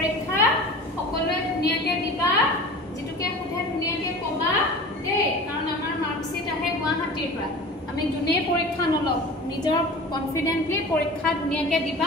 পৰীক্ষা সকলোৱে ধুনীয়াকৈ দিবা যেটোকে সোধে ধুনীয়াকৈ কবা দেই কাৰণ আমাৰ মাৰ্কশিট আহে গুৱাহাটীৰ পৰা আমি যোনে পৰীক্ষা নলও নিজৰ কনফিডেন্টলি পৰীক্ষা ধুনীয়াকৈ দিবা